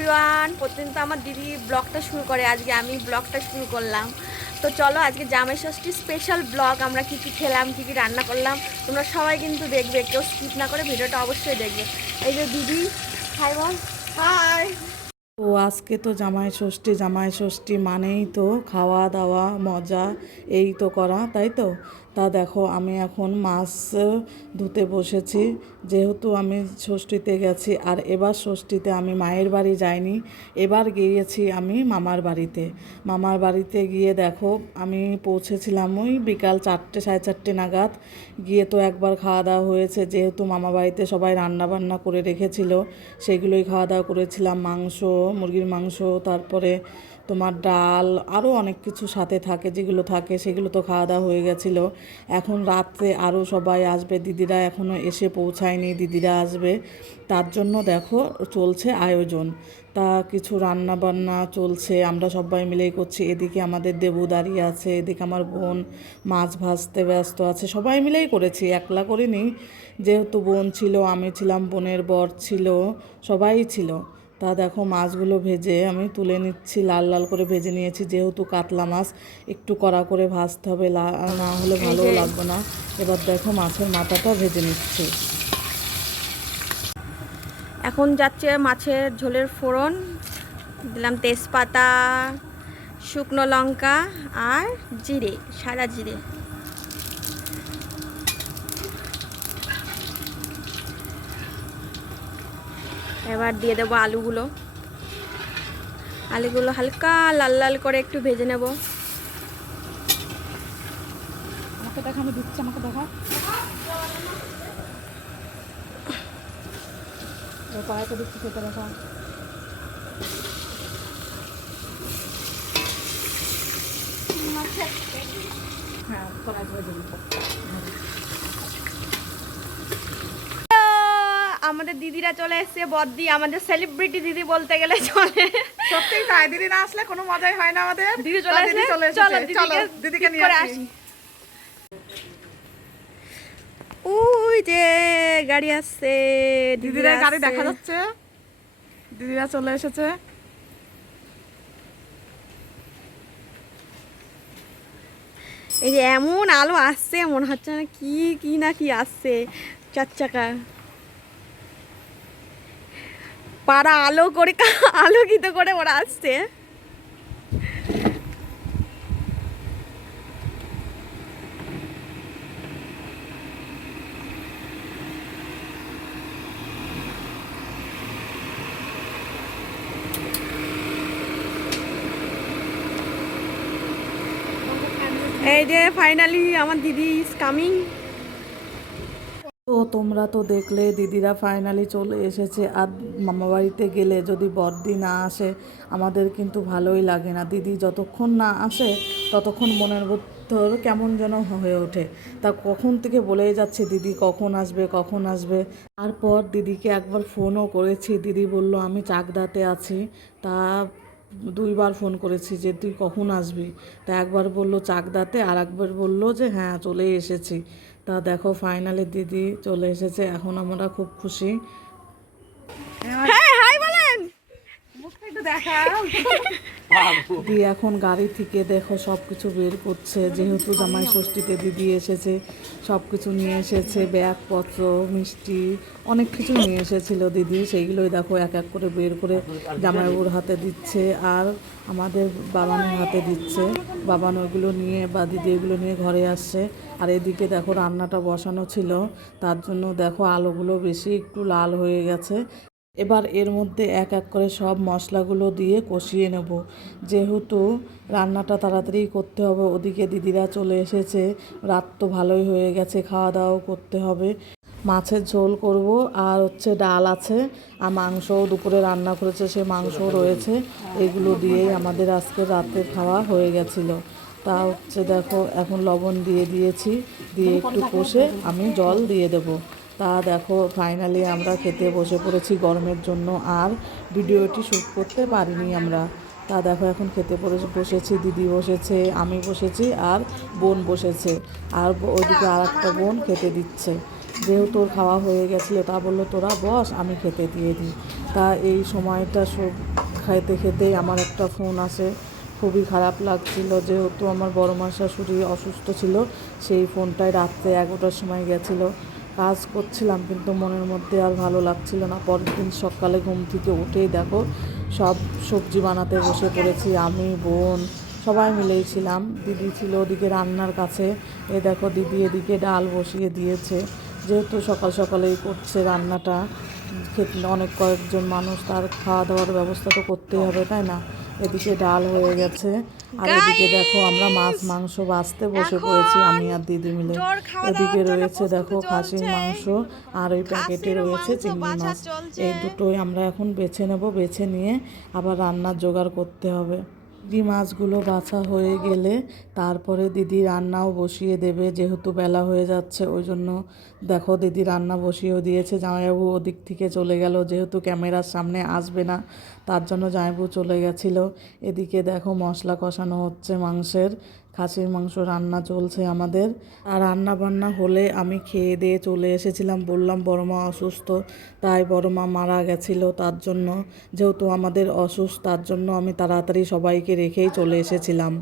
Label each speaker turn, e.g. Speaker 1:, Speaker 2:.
Speaker 1: Everyone প্রতিদিন তো আমার দিদি ব্লগটা শুরু করে, আজকে আমি ব্লগটা শুরু করলাম। তো চলো, আজকে জামাই ষষ্ঠী স্পেশাল ব্লগ আমরা কী কী খেলাম, কী কী রান্না করলাম, তোমরা সবাই কিন্তু দেখবে, কেউ স্কিপ না করে ভিডিওটা অবশ্যই দেখবে। এই যে দিদি হাই বল হাই
Speaker 2: তো আজকে তো জামাই ষষ্ঠী জামাই ষষ্ঠী মানেই তো খাওয়া দাওয়া, মজা, এই তো করা, তাই তো? তা দেখো, আমি এখন মাছ ধুতে বসেছি। যেহেতু আমি ষষ্ঠীতে গেছি, আর এবার ষষ্ঠীতে আমি মায়ের বাড়ি যাইনি, এবার গিয়েছি আমি মামার বাড়িতে। মামার বাড়িতে গিয়ে দেখো, আমি পৌঁছেছিলাম ওই বিকাল চারটে, সাড়ে চারটে নাগাদ। গিয়ে তো একবার খাওয়া দাওয়া হয়েছে, যেহেতু মামা বাড়িতে সবাই রান্না বান্না করে রেখেছিল, সেগুলোই খাওয়া দাওয়া করেছিলাম। মাংস, মুরগির মাংস, তারপরে তোমার ডাল আরও অনেক কিছু সাথে থাকে, যেগুলো থাকে, সেগুলো তো খাওয়া দাওয়া হয়ে গেছিল। এখন রাত্রে আরও সবাই আসবে। দিদিরা এখনও এসে পৌঁছায়নি, দিদিরা আসবে। তার জন্য দেখো চলছে আয়োজন। তা কিছু রান্না বান্না চলছে, আমরা সবাই মিলেই করছি। এদিকে আমাদের দেবু দাঁড়িয়ে আছে, এদিকে আমার বোন মাছ ভাজতে ব্যস্ত আছে। সবাই মিলেই করেছি, একলা করিনি। যেহেতু বোন ছিল, আমি ছিলাম, বোনের বর ছিল, সবাই ছিল। তা দেখো মাছগুলো ভেজে আমি তুলে নিচ্ছি লাল লাল করে ভেজে নিয়েছি। যেহেতু কাতলা মাছ একটু কড়া করে ভাজতে হবে না হলে ভালো লাগবে না। এবার দেখো মাছের মাথাটা ভেজে নিচ্ছি।
Speaker 1: এখন যাচ্ছে মাছের ঝোলের ফোড়ন। দিলাম তেজপাতা শুকনো লঙ্কা আর জিরে সাদা জিরে। এবার দিয়ে দেবো আলুগুলো। আলুগুলো হালকা লাল লাল করে একটু ভেজে নেব।
Speaker 2: আমাকে দেখা, আমি দিচ্ছি, আমাকে দেখা। পায়ে দিচ্ছি খেতে দেখা হ্যাঁ
Speaker 1: আমাদের দিদিরা চলে এসছে বদ্দি আমাদের সেলিব্রিটি দিদি বলতে গেলে চলে।
Speaker 2: সত্যি তাই দিদি না আসলে কোনো মজাই হয় না আমাদের।
Speaker 1: দিদি চলে এসেছে।
Speaker 2: চলে
Speaker 1: চলো দিদিকে
Speaker 2: দিদিকে নিয়ে আসি।
Speaker 1: ওই যে গাড়ি আসছে
Speaker 2: দিদিরা গাড়ি দেখা যাচ্ছে। দিদিরা চলে এসেছে।
Speaker 1: এই যে এমন আলো আসছে মনে হচ্ছে না কি কি না কি আসছে। চার চাকা পাড়া আলো করে আলোকিত করে ওরা আসছে। এই যে ফাইনালি আমার দিদি ইজ কামিং
Speaker 2: তো তোমরা তো দেখলে, দিদিরা ফাইনালি চলে এসেছে। আর মামা বাড়িতে গেলে যদি বড়দি না আসে, আমাদের কিন্তু ভালোই লাগে না। দিদি যতক্ষণ না আসে, ততক্ষণ মনের ভিতর কেমন যেন হয়ে ওঠে। তা কখন থেকে বলেই যাচ্ছে, দিদি কখন আসবে কখন আসবে? তারপর দিদিকে একবার ফোনও করেছি। দিদি বলল, আমি চাকদাতে আছি। তা দুইবার ফোন করেছি যে, তুই কখন আসবি? তা একবার বলল, চাকদাতে। আর একবার বলল যে হ্যাঁ চলে এসেছি। তা দেখো ফাইনালি দিদি চলে এসেছে। এখন আমরা খুব খুশি।
Speaker 1: হ্যাঁ হাই বলেন।
Speaker 2: দিদি এখন গাড়ি থেকে দেখো সব কিছু বের করছে, যেহেতু জামাই ষষ্ঠীতে দিদি এসেছে সব কিছু নিয়ে এসেছে, ব্যাগপত্র, মিষ্টি, অনেক কিছু নিয়ে এসেছিল দিদি, সেইগুলোই দেখো এক এক করে বের করে জামাইবুর হাতে দিচ্ছে আর আমাদের বাবানের হাতে দিচ্ছে। বাবান ওইগুলো নিয়ে বা দিদি এগুলো নিয়ে ঘরে আসছে। আর এদিকে দেখো রান্নাটা বসানো ছিল, তার জন্য দেখো আলোগুলো বেশি একটু লাল হয়ে গেছে। এবার এর মধ্যে এক এক করে সব মশলাগুলো দিয়ে কষিয়ে নেব। যেহেতু রান্নাটা তাড়াতাড়ি করতে হবে, ওদিকে দিদিরা চলে এসেছে। রাত তো ভালোই হয়ে গেছে খাওয়া দাওয়াও করতে হবে। মাছের ঝোল করব আর হচ্ছে ডাল আছে। আর মাংসও দুপুরে রান্না করেছে, সে মাংসও রয়েছে। এগুলো দিয়েই আমাদের আজকে রাতের খাওয়া হয়ে গেছিল। তা হচ্ছে দেখো, এখন লবণ দিয়ে দিয়েছি। দিয়ে একটু কষে আমি জল দিয়ে দেবো। তা দেখো ফাইনালি আমরা খেতে বসে পড়েছি গরমের জন্য আর ভিডিওটি শ্যুট করতে পারিনি আমরা। তা দেখো, এখন খেতে বসেছি, দিদি বসেছে, আমি বসেছি আর বোন বসেছে। আর ওইদিকে আর একটা বোন খেতে দিচ্ছে। যেহেতু ওর খাওয়া হয়ে গেছিল, তা বলল, তোরা বস, আমি খেতে দিয়ে দিই। তা এই সময়টা সব খাইতে খেতেই আমার একটা ফোন আসে। খুবই খারাপ লাগছিল, যেহেতু আমার বড় মা শাশুড়ি অসুস্থ ছিল, সেই ফোনটায় রাত্রে এগারোটার সময় গেছিল। কাজ করছিলাম কিন্তু মনের মধ্যে আর ভালো লাগছিল না। পরের দিন সকালে ঘুম থেকে উঠেই দেখো, সব সবজি বানাতে বসে পড়েছি, আমি, বোন, সবাই মিলেই ছিলাম। দিদি ছিল ওদিকে রান্নার কাছে, এ দেখো দিদি এদিকে ডাল বসিয়ে দিয়েছে। যেহেতু সকাল সকালেই করছে রান্নাটা, খেতে অনেক কয়েকজন মানুষ, তার খাওয়া দাওয়ার ব্যবস্থা তো করতেই হবে, তাই না? এদিকে ডাল হয়ে গেছে। আর এদিকে দেখো আমরা মাছ মাংস বাঁচতে বসে পড়েছি আমি আর দিদি মিলে। এদিকে রয়েছে দেখো খাসির মাংস আর ওই প্যাকেটে রয়েছে চিংড়ি মাছ। এই দুটোই আমরা এখন বেছে নেব বেছে নিয়ে আবার রান্নার জোগাড় করতে হবে। দিদি মাছগুলো বাছা হয়ে গেলে তারপরে দিদি রান্নাও বসিয়ে দেবে, যেহেতু বেলা হয়ে যাচ্ছে, ওই জন্য দেখো দিদি রান্না বসিয়েও দিয়েছে। জামাইবাবু ওদিক থেকে চলে গেল, যেহেতু ক্যামেরার সামনে আসবে না, তার জন্য জামাইবাবু চলে গেছিল। এদিকে দেখো মশলা কষানো হচ্ছে মাংসের খাসির মাংস রান্না চলছে আমাদের। আর রান্না বান্না হলে আমি খেয়ে দিয়ে চলে এসেছিলাম, বললাম বড় মা অসুস্থ, তাই বড় মা মারা গেছিল তার জন্য। যেহেতু আমাদের অসুস্থ, তার জন্য আমি তাড়াতাড়ি সবাইকে রেখেই চলে এসেছিলাম।